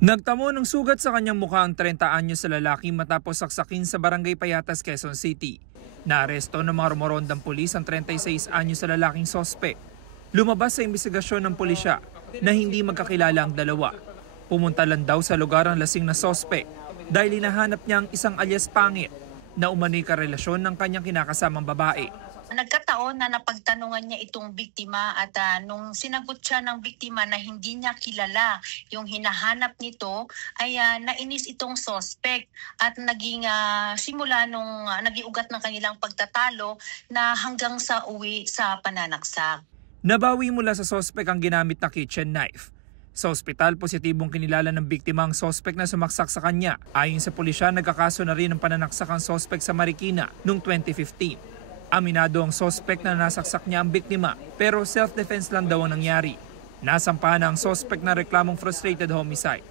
Nagtamo ng sugat sa kanyang mukha ang 30 anyos sa lalaki matapos saksakin sa Barangay Payatas, Quezon City. Naaresto ng mga rumorondang pulis ang 36 anyos sa lalaking sospek. Lumabas sa imbestigasyon ng pulisya na hindi magkakilala ang dalawa. Pumunta lang daw sa lugar ang lasing na sospek dahil hinahanap niya ang isang alias pangit na umano'y karelasyon ng kanyang kinakasamang babae. Nagkataon na napagtanungan niya itong biktima at nung sinagot siya ng biktima na hindi niya kilala yung hinahanap nito ay nainis itong suspect at naging simula nung naging ugat ng kanilang pagtatalo na hanggang sa uwi sa pananaksak. Nabawi mula sa sospek ang ginamit na kitchen knife. Sa ospital, positibong kinilala ng biktima ang sospek na sumaksak sa kanya. Ayon sa pulisya, nagkakaso na rin ng pananaksak ang sospek sa Marikina noong 2015. Aminado ang sospek na nasaksak niya ang biktima pero self-defense lang daw ang nangyari. Nasampahan na ang sospek na reklamong frustrated homicide.